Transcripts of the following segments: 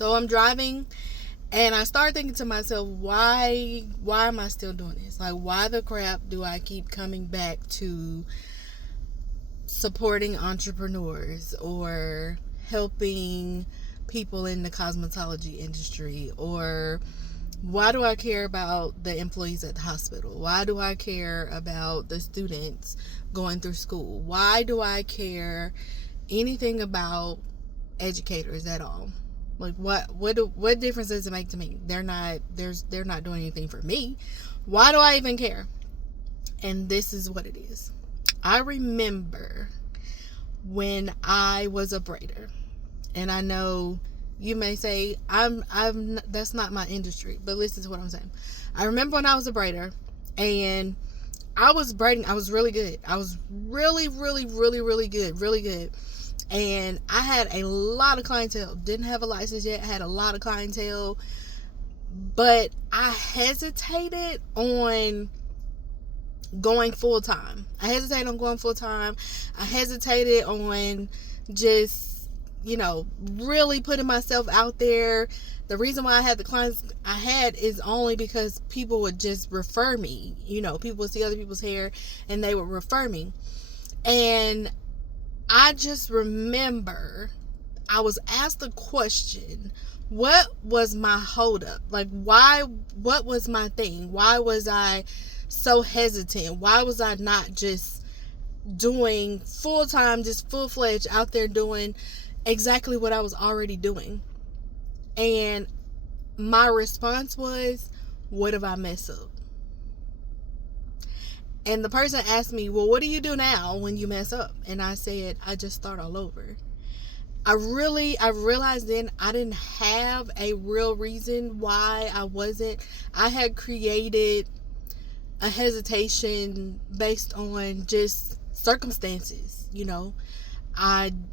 So I'm driving and I start thinking to myself, why am I still doing this? Like, why the crap do I keep coming back to supporting entrepreneurs or helping people in the cosmetology industry? Or why do I care about the employees at the hospital? Why do I care about the students going through school? Why do I care anything about educators at all? Like, what difference does it make to me? They're not doing anything for me. Why do I even care? And this is what it is. I remember when I was a braider, and I know you may say I'm that's not my industry, but listen to what I'm saying. I remember when I was a braider, and I was braiding. I was really good. I was really good. And I had a lot of clientele. Didn't have a license yet. Had a lot of clientele, but I hesitated on going full time. I hesitated on just, really putting myself out there. The reason why I had the clients I had is only because people would just refer me. People would see other people's hair and they would refer me. And I just remember I was asked the question, what was my holdup? Like, what was my thing? Why was I so hesitant? Why was I not just doing full time, just full-fledged out there doing exactly what I was already doing? And my response was, what if I mess up? And the person asked me, well, what do you do now when you mess up? And I said, I just start all over. I realized then I didn't have a real reason why I had created a hesitation based on just circumstances.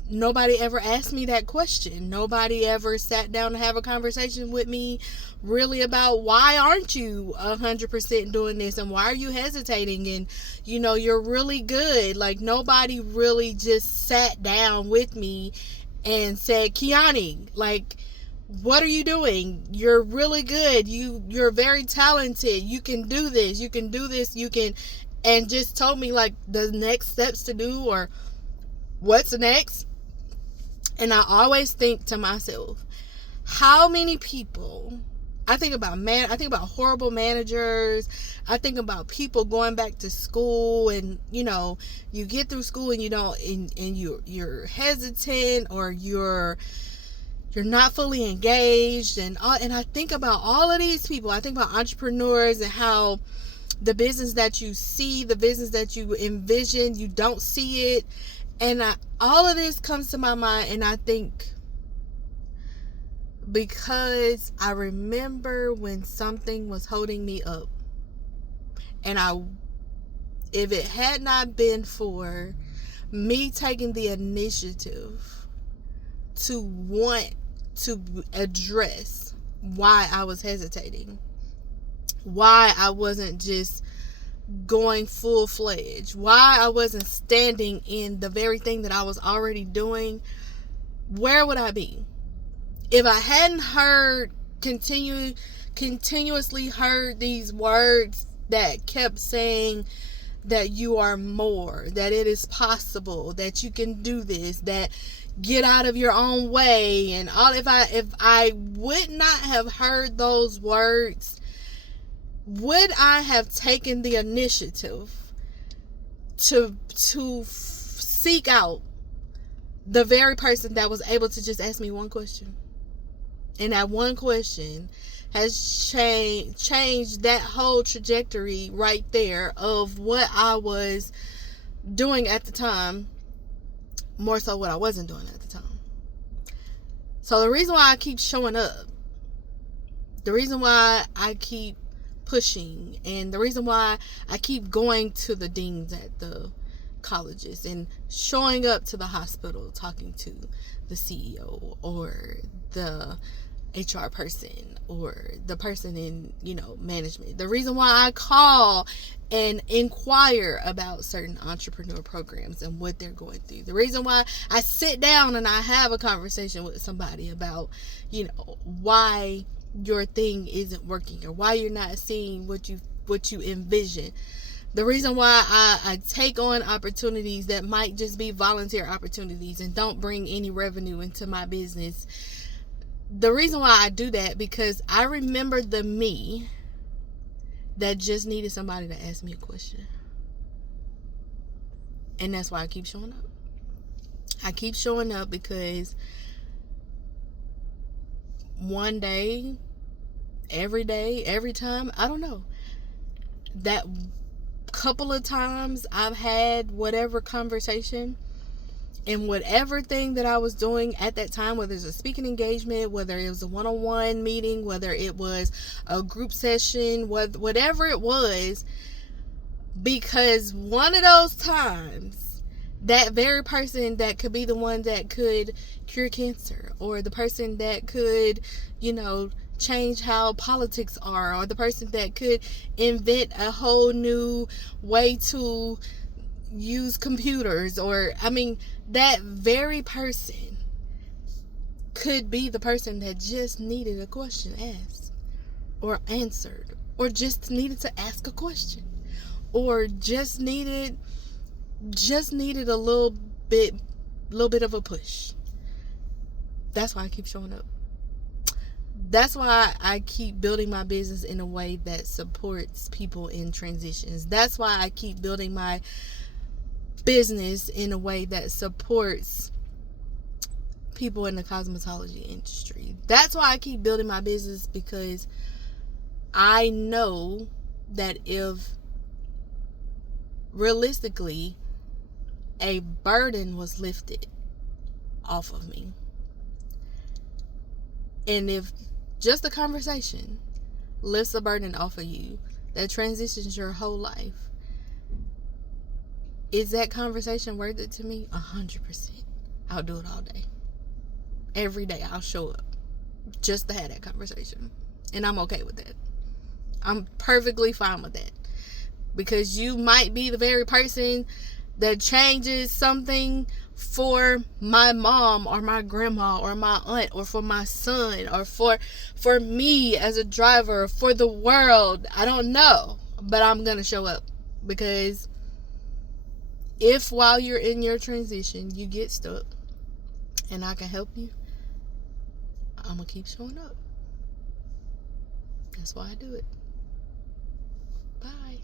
Nobody ever asked me that question. Nobody ever sat down to have a conversation with me really about, why aren't you 100% doing this, and why are you hesitating, and you're really good. Like, nobody really just sat down with me and said, Kiani, like, what are you doing? You're really good. You're very talented. You can do this. And just told me like the next steps to do, or what's next. And I always think to myself, how many people, I think about horrible managers. I think about people going back to school, and you get through school and you don't, and you're hesitant, or you're not fully engaged, and I think about all of these people. I think about entrepreneurs and how the business that you see, the business that you envision, you don't see it. And all of this comes to my mind, and I think, because I remember when something was holding me up, and if it had not been for me taking the initiative to want to address why I was hesitating, why I wasn't just going full-fledged, why I wasn't standing in the very thing that I was already doing, where would I be? If I hadn't continuously heard these words that kept saying that you are more, that it is possible, that you can do this, that get out of your own way, and all, if I would not have heard those words, would I have taken the initiative to seek out the very person that was able to just ask me one question? And that one question has changed that whole trajectory right there of what I was doing at the time, more so what I wasn't doing at the time. So the reason why I keep showing up, the reason why I keep pushing, and the reason why I keep going to the deans at the colleges and showing up to the hospital, talking to the CEO or the HR person, or the person in, management. The reason why I call and inquire about certain entrepreneur programs and what they're going through. The reason why I sit down and I have a conversation with somebody about, why your thing isn't working or why you're not seeing what you envision. The reason why I take on opportunities that might just be volunteer opportunities and don't bring any revenue into my business. The reason why I do that, because I remember the me that just needed somebody to ask me a question. And that's why I keep showing up. I keep showing up because one day, every time, I don't know, that couple of times I've had whatever conversation and whatever thing that I was doing at that time, whether it's a speaking engagement, whether it was a one-on-one meeting, whether it was a group session, whatever it was, because one of those times, that very person that could be the one that could cure cancer, or the person that could, change how politics are, or the person that could invent a whole new way to use computers, or that very person could be the person that just needed a question asked or answered, or just needed to ask a question, or just needed a little bit of a push. That's why I keep showing up. That's why I keep building my business in a way that supports people in transitions. That's why I keep building my business in a way that supports people in the cosmetology industry. That's why I keep building my business, because I know that if realistically a burden was lifted off of me, and if just a conversation lifts a burden off of you that transitions your whole life, is that conversation worth it to me? 100%. I'll do it all day. Every day I'll show up just to have that conversation. And I'm okay with that. I'm perfectly fine with that. Because you might be the very person that changes something for my mom or my grandma or my aunt, or for my son, or for me as a driver, for the world. I don't know, but I'm gonna show up, because if while you're in your transition you get stuck and I can help you, I'm gonna keep showing up. That's why I do it. Bye.